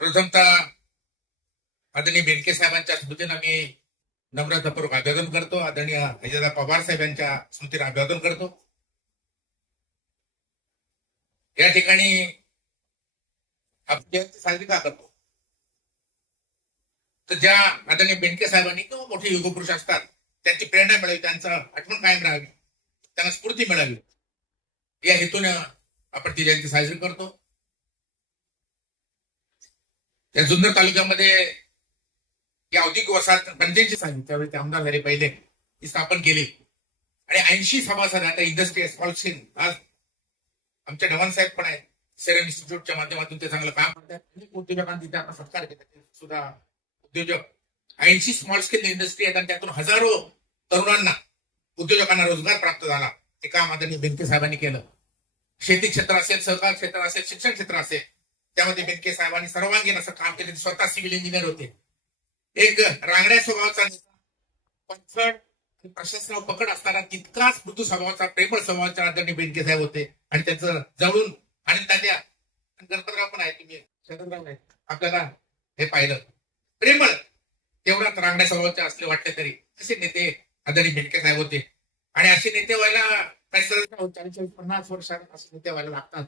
प्रथमतः आदरणीय बेनके साहेबांच्या स्मृतीला मी नम्रतापूर्वक अभिवादन करतो. आदरणीय अजितदा पवार साहेब यांच्या स्मृतीला अभिवादन करतो. या ठिकाणी आपण जयंती साजरी का करतो? तर ज्या आदरणीय बेनके साहेबांनी किंवा मोठे युगपुरुष असतात त्यांची प्रेरणा मिळावी, त्यांचं आठवण कायम राहावी, त्यांना स्फूर्ती मिळावी, या हेतूने आपण ती जयंती साजरी करतो. या जुन्नर तालुक्यामध्ये या औद्योगिक वसाहत 85 साली त्यावेळी ते आमदार झाले, पहिले ती स्थापन केली आणि 80 सभासद आता इंडस्ट्री स्मॉल स्केल. आज आमच्या ढवाण साहेब पण आहेत, सेरम इन्स्टिट्यूटच्या माध्यमातून ते चांगलं काम करतात. उद्योजकांनी तिथे आपण सत्कार केला, सुद्धा उद्योजक 80 स्मॉल स्केल इंडस्ट्री आहेत आणि त्यातून हजारो तरुणांना उद्योजकांना रोजगार प्राप्त झाला. ते काम आदरणीय बेनके साहेबांनी केलं. शेती क्षेत्र असेल, सहकार क्षेत्र असेल, शिक्षण क्षेत्र असेल, त्यामध्ये बेनके साहेबांनी सर्वांगीण असं काम केलं. स्वतः सिव्हिल इंजिनियर होते. एक रांगड्या स्वभावाचा, पंचड प्रशासनावर पकड असताना तितकाच मृदू स्वभावाचा, प्रेमळ स्वभावाचा आदरणीय बेनके साहेब होते आणि त्याचं जवळून आनंद द्या. गणपतराव पण आहे, तुम्ही शरदराव आहेत, आपल्याला हे पाहिलं. प्रेमळ तेवढाच रांगड्या स्वभावाचे असले वाटले तरी असे नेते आदरणीय बेनके साहेब होते. आणि असे नेते व्हायला 40-50 वर्षात असे नेते व्हायला लागतात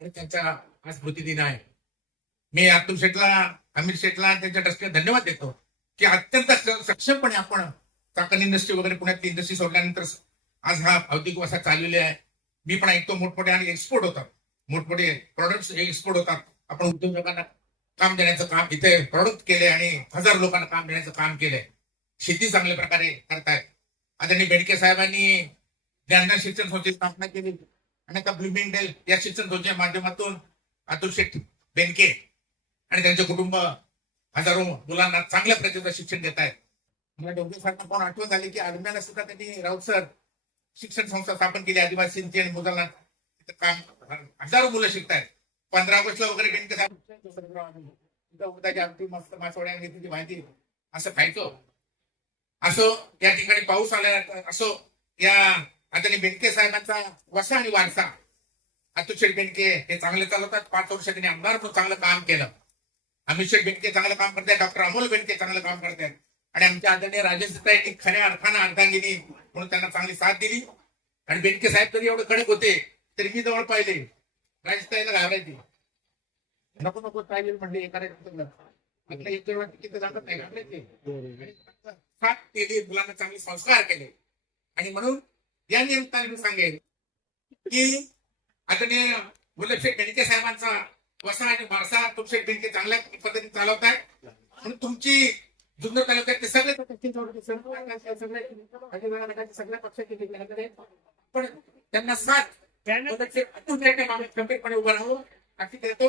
आणि त्यांचा आज स्मृतिदिन आहे. मी अतुल शेठला, अमित शेठला त्यांच्या ट्रस्टला धन्यवाद देतो की अत्यंत सक्षमपणे आपण चाकण इंडस्ट्री वगैरे पुण्यातली इंडस्ट्री सोडल्यानंतर आज हा औद्योगिक वसाहत चाललेला आहे. मी पण ऐकतो मोठमोठे आणि एक्सपोर्ट होतात, मोठमोठे प्रोडक्ट्स एक्सपोर्ट होतात. आपण उद्योजकांना काम देण्याचं काम इथे प्रोडक्ट केले आणि 1000 लोकांना काम देण्याचं काम केलंय. शेती चांगल्या प्रकारे करतायत. आदरणीय बेनके साहेबांनी ज्ञानदान शिक्षण संस्थेची स्थापना केली आणि आता ब्लूमिंग डेल या शिक्षण संस्थेच्या माध्यमातून अतुल शेठ बेनके आणि त्यांचे कुटुंब हजारो मुलांना चांगल्या प्रकारचं शिक्षण देत आहेत. मला डोंगरे साहेबांना पण आठवण झाली की आर्म्याला सुद्धा त्यांनी राऊतसर शिक्षण संस्था स्थापन केली आदिवासींची आणि मुलांना काम. हजारो मुलं शिकतायत. 15 ऑगस्टला वगैरे बेनके साहेब उदाची आमटी मस्त मासवड्या घेतली माहिती असं खायचो. असो या ठिकाणी पाऊस आला, असो या आदरणीय बेनके साहेबांचा वसा आणि वारसा अतुल शेठ बेनके हे चांगले चालवतात. 5 वर्ष त्यांनी आमदार म्हणून चांगलं काम केलं. अमित शेठ बेनके चांगलं काम करतात, डॉक्टर अमोल बेनके चांगलं काम करतात आणि आमच्या आदरणीय राजेश खऱ्या अर्थानं अर्धांगिनी म्हणून त्यांना चांगली साथ दिली. आणि बेनके साहेब तरी एवढे कडक होते तरी मी जवळ पाहिले राजेशताईला घाबरायची, नको नको पाहिजे म्हणले एखाद्या आपल्या इतर किती जातात नाही घाबरायचे. साथ दिली, मुलांना चांगले संस्कार केले. आणि म्हणून या निमित्ताने मी सांगेन की आदरणीय वल्लभशेठ बेनके साहेबांचा वसा आणि वारसा तुमचे बेनके चांगल्या पद्धतीने चालवत आहे. म्हणून तुमची जुन्नर तालुक्यात सगळे सगळ्या पक्षाचे पण त्यांना साथ खंबीरपणे उभं राहू अशी देतो.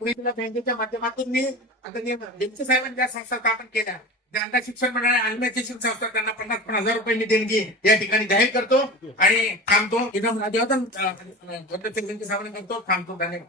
पुणे जिल्हा बँकेच्या माध्यमातून मी आदरणीय बेनके साहेबांच्या संस्था स्थापन केल्या. ज्यांना शिक्षण मंडळ आलम्या शिक्षण संस्था त्यांना 50,000 रुपये मी देणगी या ठिकाणी जाहीर करतो आणि थांबतो. बेनके साहेबांना करतो, थांबतो. धन्यवाद.